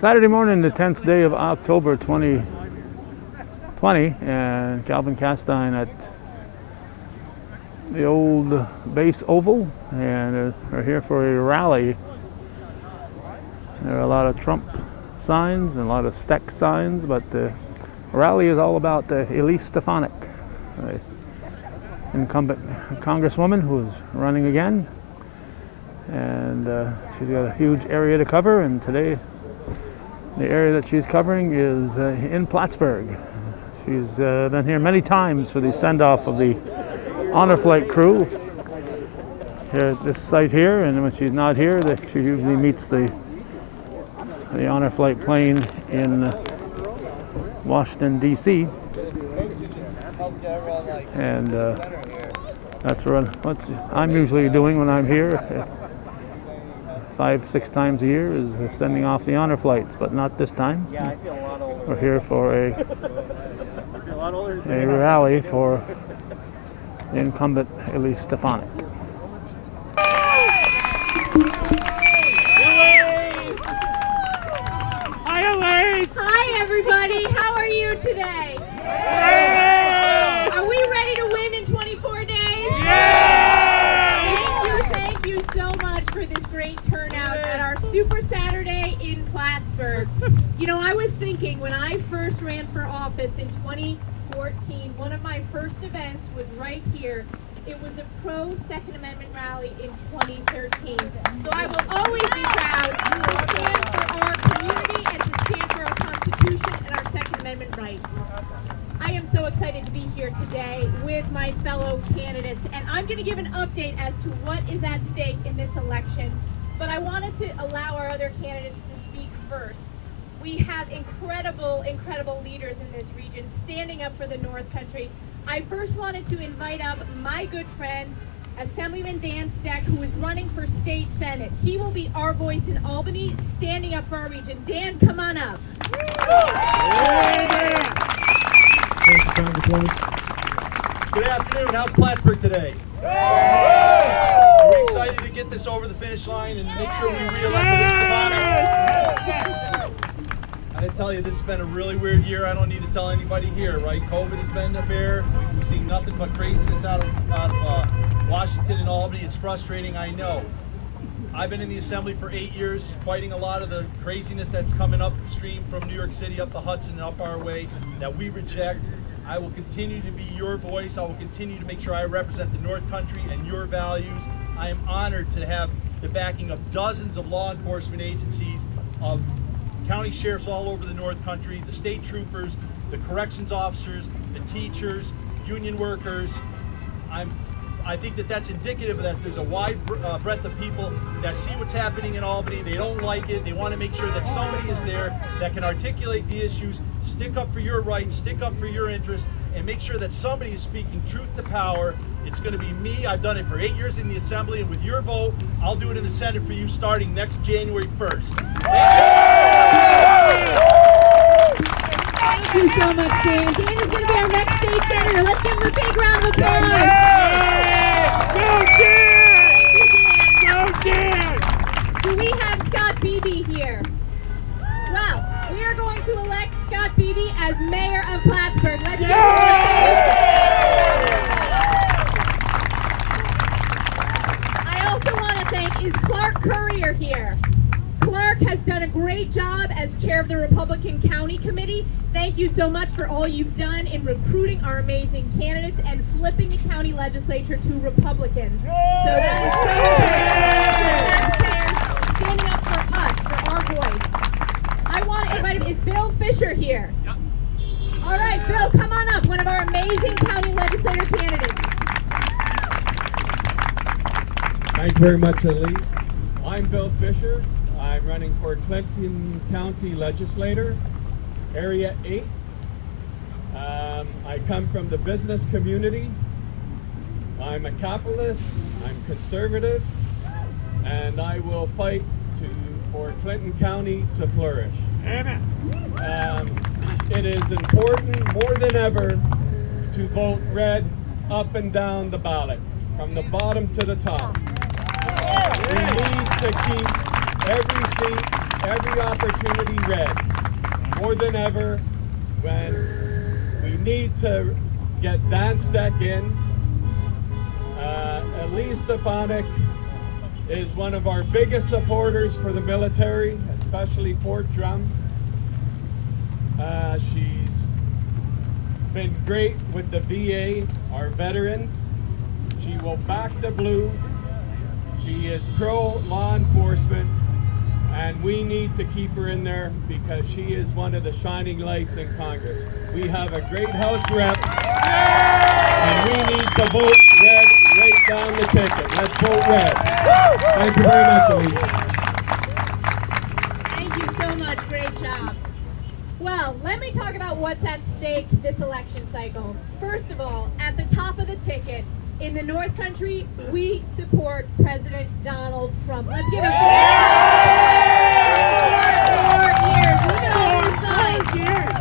Saturday morning, the 10th day of October 2020, and Calvin Castine at the old base oval, and we're here for a rally. There are a lot of Trump signs and a lot of Steck signs, but the rally is all about Elise Stefanik, the incumbent Congresswoman who is running again, and she's got a huge area to cover, and today the area that she's covering is in Plattsburgh. She's been here many times for the send-off of the honor flight crew here at this site here, and when she's not here, she usually meets the honor flight plane in Washington, D.C. And that's what I'm usually doing when I'm here. 5-6 times a year is sending off the honor flights, but not this time. We're here for a rally for the incumbent Elise Stefanik. Hi, Elise! Hi, everybody. How are you today? Are we ready to win in 24 days? Thank you so much for this great turnout at our Super Saturday in Plattsburgh. You know, I was thinking when I first ran for office in 2014, one of my first events was right here. It was a pro-Second Amendment rally in 2013. So I will always be proud to stand for our community and to stand for our Constitution and our Second Amendment rights. I am so excited to be here today with my fellow candidates, and I'm going to give an update as to what is at stake in this election, but I wanted to allow our other candidates to speak first. We have incredible leaders in this region standing up for the North Country. I first wanted to invite up my good friend, Assemblyman Dan Steck, who is running for state senate. He will be our voice in Albany, standing up for our region. Dan, come on up. Thank you, Congresswoman. Good afternoon. How's Plattsburgh today? Are we excited to get this over the finish line and make sure we re-elect Elise Stefanik? I tell you, this has been a really weird year. I don't need to tell anybody here, right? COVID has been a bear. We've seen nothing but craziness out of Washington and Albany. It's frustrating, I know. I've been in the Assembly for 8 years, fighting a lot of the craziness that's coming upstream from New York City, up the Hudson and up our way, that we reject. I will continue to be your voice. I will continue to make sure I represent the North Country and your values. I am honored to have the backing of dozens of law enforcement agencies, of county sheriffs all over the North Country, the state troopers, the corrections officers, the teachers, union workers. I think that that's indicative that there's a wide breadth of people that see what's happening in Albany. They don't like it. They want to make sure that somebody is there that can articulate the issues, stick up for your rights, stick up for your interests, and make sure that somebody is speaking truth to power. It's going to be me. I've done it for 8 years in the Assembly, and with your vote, I'll do it in the Senate for you starting next January 1st. Thank you so much, Dan. Dan is going to be our next state senator. Let's give him a big round of applause. Go, Dan! Do we have Scott Beebe here? Well, we are going to elect Scott Beebe as mayor of Plattsburgh. Let's give him a I also want to thank, is Clark Courier here? Clark has done a great job as chair of the Republican County Committee. Thank you so much for all you've done in recruiting our amazing candidates and flipping the county legislature to Republicans. So that is so important. Standing up for us, for our voice. I want to invite him. Is Bill Fisher here? All right, Bill, come on up. One of our amazing county legislator candidates. Thank you very much, Elise. I'm Bill Fisher. I'm running for Clinton County Legislator, Area 8. I come from the business community. I'm a capitalist, I'm conservative, and I will fight for Clinton County to flourish. Amen. It is important more than ever to vote red up and down the ballot, from the bottom to the top. We need to keep every seat every opportunity red, more than ever when we need to get Dan Steck in. Elise Stefanik is one of our biggest supporters for the military, especially Fort Drum. She's been great with the VA, our veterans. She will back the blue. She is pro-law enforcement, and we need to keep her in there because she is one of the shining lights in Congress. We have a great House rep, and we need to vote red right down the ticket. Let's vote red. Thank you very much, Elise. Thank you so much. Great job. Well, let me talk about what's at stake this election cycle. First of all, at the top of the ticket, in the North Country, we support President Donald Trump. Let's give him 4 years. Look at all these signs.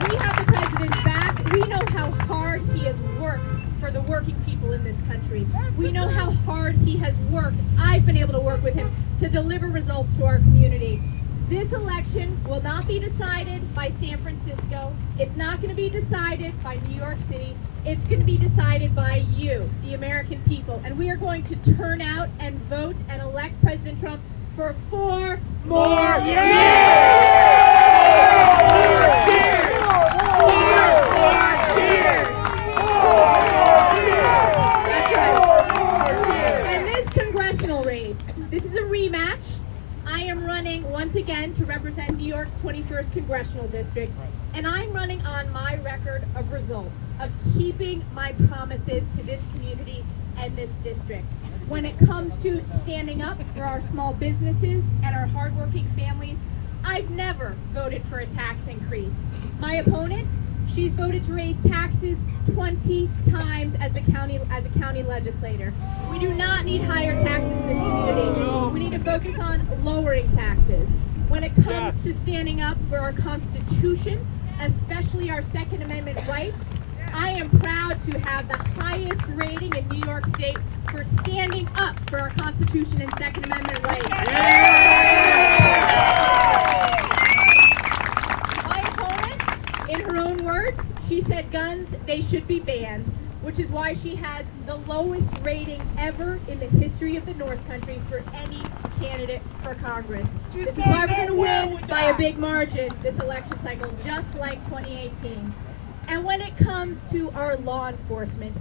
We have the president's back. We know how hard he has worked for the working people in this country. We know how hard he has worked. I've been able to work with him to deliver results to our community. This election will not be decided by San Francisco. It's not going to be decided by New York City. It's going to be decided by you, the American people. And we are going to turn out and vote and elect President Trump for 4 more years. 4 years. That's right. And this congressional race, this is a rematch. I am running once again to represent New York's 21st Congressional District, and I'm running on my record of results, of keeping my promises to this community and this district. When it comes to standing up for our small businesses and our hardworking families, I've never voted for a tax increase. My opponent, she's voted to raise taxes 20 times as a county legislator. We do not need higher taxes in this community. We need to focus on lowering taxes. When it comes to standing up for our Constitution, especially our Second Amendment rights, I am proud to have the highest rating in New York State for standing up for our Constitution and Second Amendment rights. My opponent, in her own words, she said guns, they should be banned, which is why she has the lowest rating ever in the history of the North Country for any candidate for Congress. This is why we're going to win by a big margin this election cycle, just like 2018. And when it comes to our law enforcement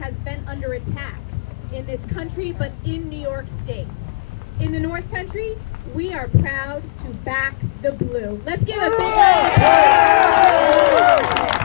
has been under attack in this country, but in New York State. In the North Country, we are proud to back the blue. Let's give a big round of applause.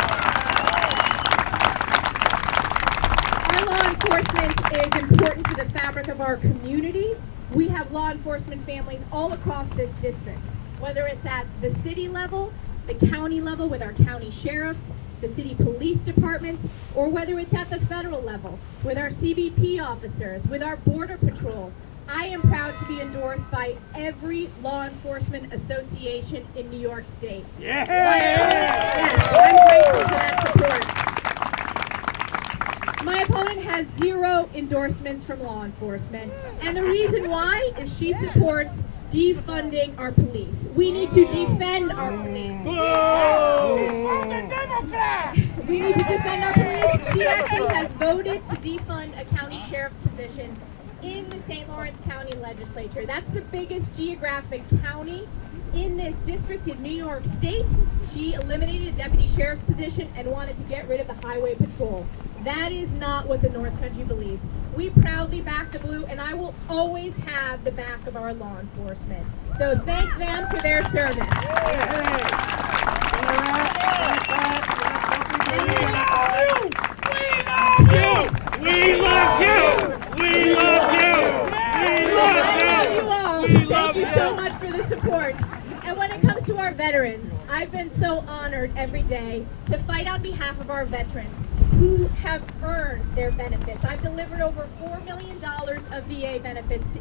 Our law enforcement is important to the fabric of our community. We have law enforcement families all across this district, whether it's at the city level, the county level with our county sheriffs, the city police departments, or whether it's at the federal level with our CBP officers, with our border patrol. I am proud to be endorsed by every law enforcement association in New York State. Yeah! Yes, I'm grateful for that support. My opponent has 0 endorsements from law enforcement, and the reason why is she supports defunding our police. We need to defend our police. We need to defend our police. She actually has voted to defund a county sheriff's position in the St. Lawrence County Legislature. That's the biggest geographic county in this district in New York State. She eliminated a deputy sheriff's position and wanted to get rid of the highway patrol. That is not what the North Country believes. We proudly back the blue, and I will always have the back of our law enforcement. So thank them for their service. We love you! We love you! We love I you! love you all. Thank you so much for the support. And when it comes to our veterans, I've been so honored every day to fight on behalf of our veterans who have earned their benefits. I've delivered over $4 million of VA benefits to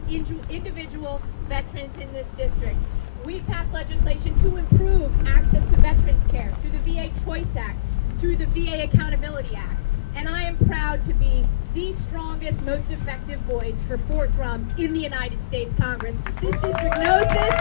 individual veterans in this district. We've passed legislation to improve access to veterans care through the VA Choice Act, through the VA Accountability Act. and I am proud to be the strongest, most effective voice for Fort Drum in the United States Congress. This district knows this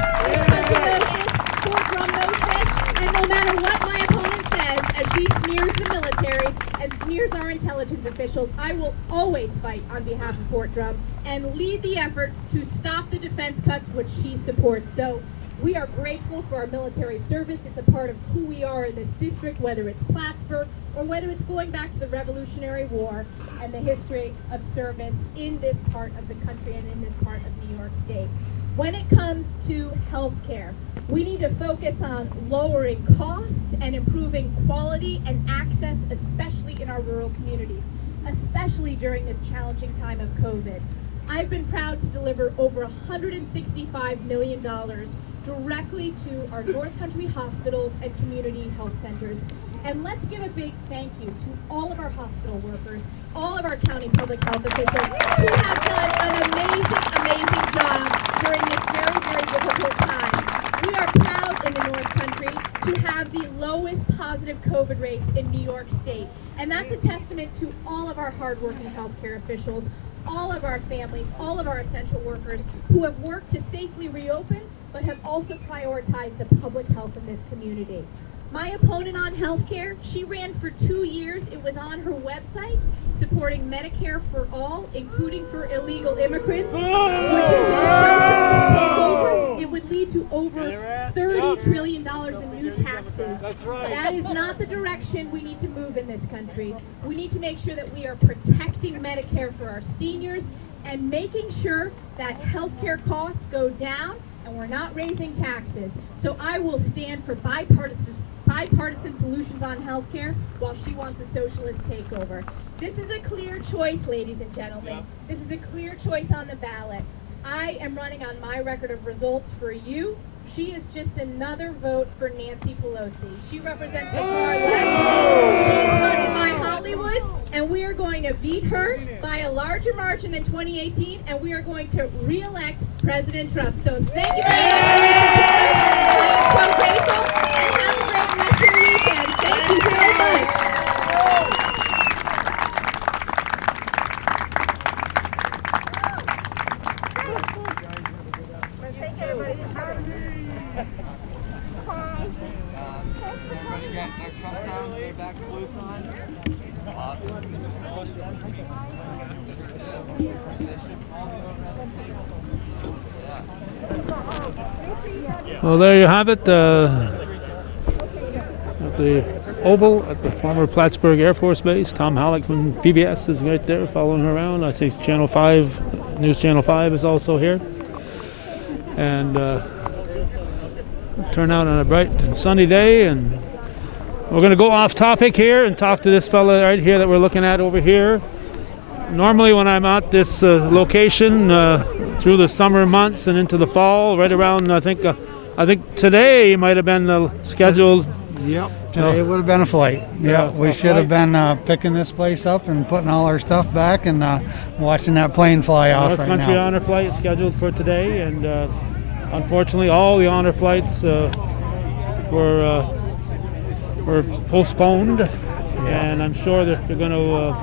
country knows this, Fort Drum knows this, and no matter what my opponent says, as she smears the military and smears our intelligence officials, I will always fight on behalf of Fort Drum and lead the effort to stop the defense cuts which she supports. So we are grateful for our military service. It's a part of who we are in this district, whether it's Plattsburgh or whether it's going back to the Revolutionary War and the history of service in this part of the country and in this part of New York State. When it comes to health care, we need to focus on lowering costs and improving quality and access, especially in our rural communities, especially during this challenging time of COVID. I've been proud to deliver over $165 million directly to our North Country hospitals and community health centers. And let's give a big thank you to all of our hospital workers, all of our county public health officials who have done an amazing job during this very, very difficult time. We are proud in the North Country to have the lowest positive COVID rates in New York State. And that's a testament to all of our hardworking healthcare officials, all of our families, all of our essential workers who have worked to safely reopen, but have also prioritized the public health in this community. My opponent on health care, she ran for 2 years. It was on her website, supporting Medicare for all, including for illegal immigrants, which is a takeover. It would lead to over $30 trillion in new taxes. That is not the direction we need to move in this country. We need to make sure that we are protecting Medicare for our seniors and making sure that health care costs go down and we're not raising taxes. So I will stand for bipartisan solutions on health care while she wants a socialist takeover. This is a clear choice, ladies and gentlemen. This is a clear choice on the ballot. I am running on my record of results for you. She is just another vote for Nancy Pelosi. She represents the far left. She is running by Hollywood, and we are going to beat her by a larger margin than 2018, and we are going to re-elect President Trump. So thank you very much. I am so grateful, and have a great rest of the weekend. Thank you very much. Well, there you have it. At the Oval at the former Plattsburgh Air Force Base. Tom Halleck from PBS is right there following her around. I think Channel 5, News Channel 5 is also here. And turn out on a bright and sunny day. And we're going to go off topic here and talk to this fella right here that we're looking at over here. Normally when I'm at this location through the summer months and into the fall, right around, I think today might have been scheduled. Yep, today would have been a flight. Yeah, we should have been picking this place up and putting all our stuff back and watching that plane fly off North right Country now. honor flight is scheduled for today, and unfortunately all the honor flights were postponed, and I'm sure that they're going to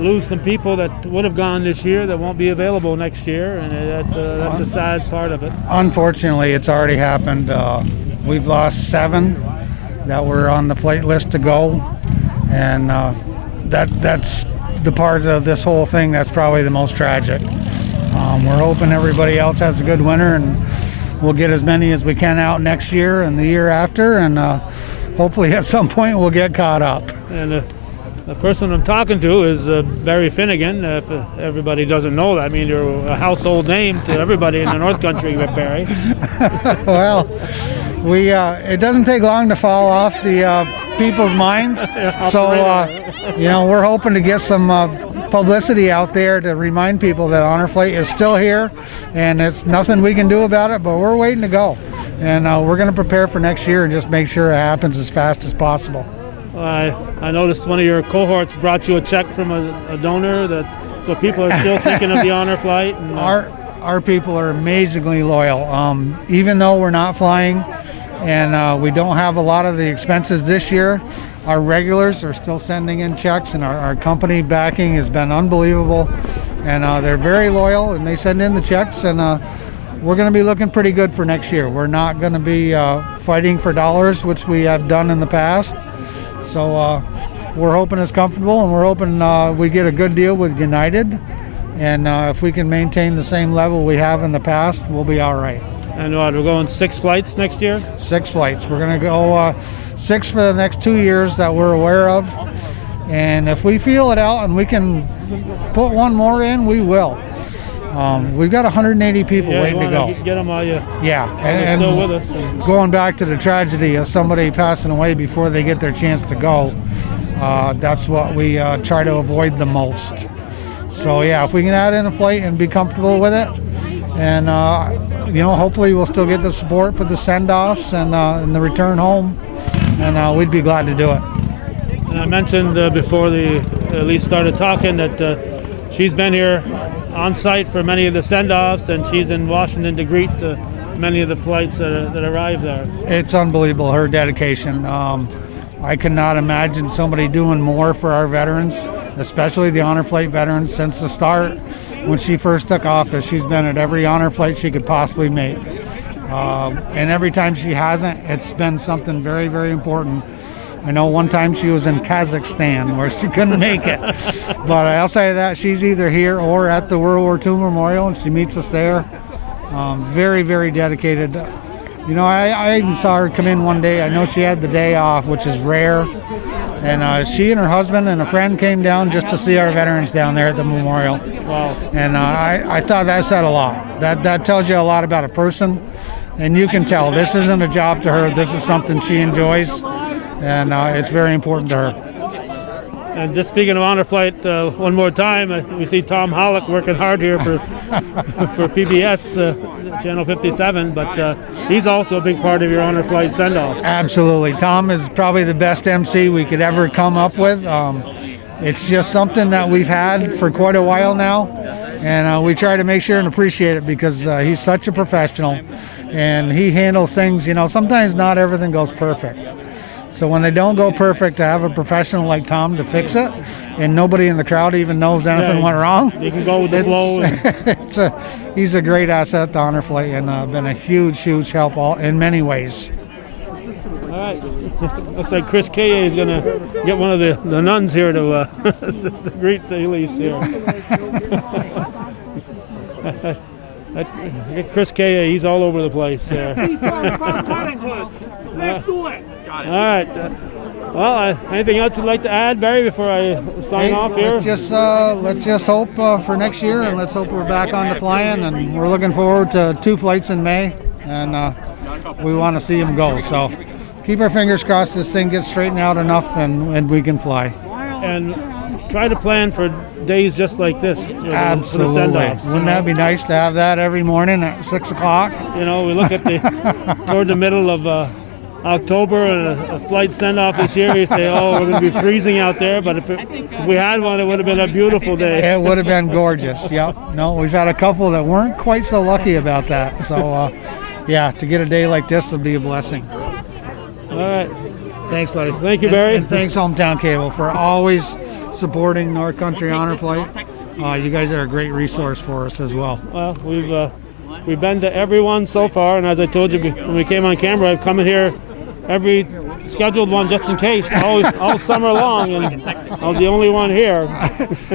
lose some people that would have gone this year that won't be available next year, and that's a sad part of it. Unfortunately, it's already happened. We've lost 7 that were on the flight list to go, and that's the part of this whole thing that's probably the most tragic. We're hoping everybody else has a good winter, and we'll get as many as we can out next year and the year after, and hopefully at some point we'll get caught up. And the person I'm talking to is Barry Finnegan. If everybody doesn't know that, I mean, you're a household name to everybody in the North Country, Barry. Well, it doesn't take long to fall off the people's minds. So, we're hoping to get some publicity out there to remind people that Honor Flight is still here, and it's nothing we can do about it, but we're waiting to go. And we're going to prepare for next year and just make sure it happens as fast as possible. I noticed one of your cohorts brought you a check from a donor, so people are still thinking of the honor flight. And, our people are amazingly loyal. Even though we're not flying and we don't have a lot of the expenses this year, our regulars are still sending in checks, and our company backing has been unbelievable. And they're very loyal, and they send in the checks, and we're going to be looking pretty good for next year. We're not going to be fighting for dollars, which we have done in the past. So we're hoping it's comfortable, and we're hoping we get a good deal with United. And if we can maintain the same level we have in the past, we'll be all right. And what, we're going 6 flights next year? 6 flights. We're going to go 6 for the next 2 years that we're aware of. And if we feel it out and we can put one more in, we will. We've got 180 people waiting to go. Get them while you and still with us. Going back to the tragedy of somebody passing away before they get their chance to go, that's what we try to avoid the most. So yeah, if we can add in a flight and be comfortable with it, and hopefully we'll still get the support for the send-offs and the return home, and we'd be glad to do it. And I mentioned before Elise started talking that she's been here on site for many of the send-offs, and she's in Washington to greet many of the flights that arrive there. It's unbelievable, her dedication. I cannot imagine somebody doing more for our veterans, especially the honor flight veterans, since the start. When she first took office, she's been at every honor flight she could possibly make. And every time she hasn't, it's been something very, very important. I know one time she was in Kazakhstan where she couldn't make it. But I'll say that she's either here or at the World War II Memorial, and she meets us there. Very, very dedicated. I even saw her come in one day. I know she had the day off, which is rare. And she and her husband and a friend came down just to see our veterans down there at the memorial. Wow. And I thought that said a lot. That tells you a lot about a person. And you can tell this isn't a job to her. This is something she enjoys. And it's very important to her. And just speaking of honor flight, one more time, we see Tom Hollick working hard here for PBS Channel 57, but he's also a big part of your honor flight send-off. Absolutely. Tom is probably the best MC we could ever come up with. It's just something that we've had for quite a while now, and we try to make sure and appreciate it because he's such a professional, and he handles things, sometimes not everything goes perfect. So when they don't go perfect, to have a professional like Tom to fix it, and nobody in the crowd even knows anything went wrong. You can go with the flow. He's a great asset to honor flight, and been a huge, huge help in many ways. All right. Looks like Chris Kaye is going to get one of the nuns here to greet the Elise here. Get Chris Kaye, he's all over the place there. Let's do it. All right. Well, anything else you'd like to add, Barry, before I sign off here? Let's just hope for next year, and let's hope we're back on the flying. And we're looking forward to 2 flights in May, and we want to see them go. So keep our fingers crossed this thing gets straightened out enough, and we can fly. And try to plan for days just like this. Absolutely. For the send-offs, Wouldn't that be nice to have that every morning at 6 o'clock? We look at toward the middle of October and a flight send-off this year, you say, oh, we're going to be freezing out there, but if we had one, it would have been a beautiful day. It would have been gorgeous. Yep. No, we've had a couple that weren't quite so lucky about that. So, yeah, to get a day like this would be a blessing. All right. Thanks, buddy. Thank you, Barry. And thanks, Hometown Cable, for always supporting North Country Honor Flight. You guys are a great resource for us as well. Well, we've been to everyone so far, and as I told you when we came on camera, I've come in here every scheduled one just in case, all summer long, and I was the only one here.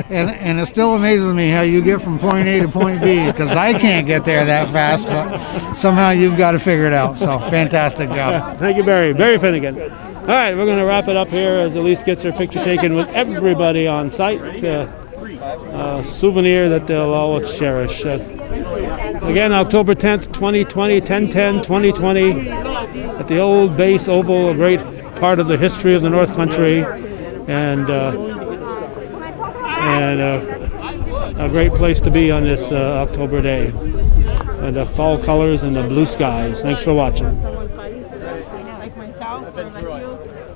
and it still amazes me how you get from point A to point B, because I can't get there that fast, but somehow you've got to figure it out. So fantastic job. Yeah, thank you, Barry. Barry Finnegan. All right, we're going to wrap it up here as Elise gets her picture taken with everybody on site. A souvenir that they'll always cherish. Again, October 10th, 2020, 10/10/2020, at the old base oval, a great part of the history of the North Country, and a great place to be on this October day. And the fall colors and the blue skies. Thanks for watching.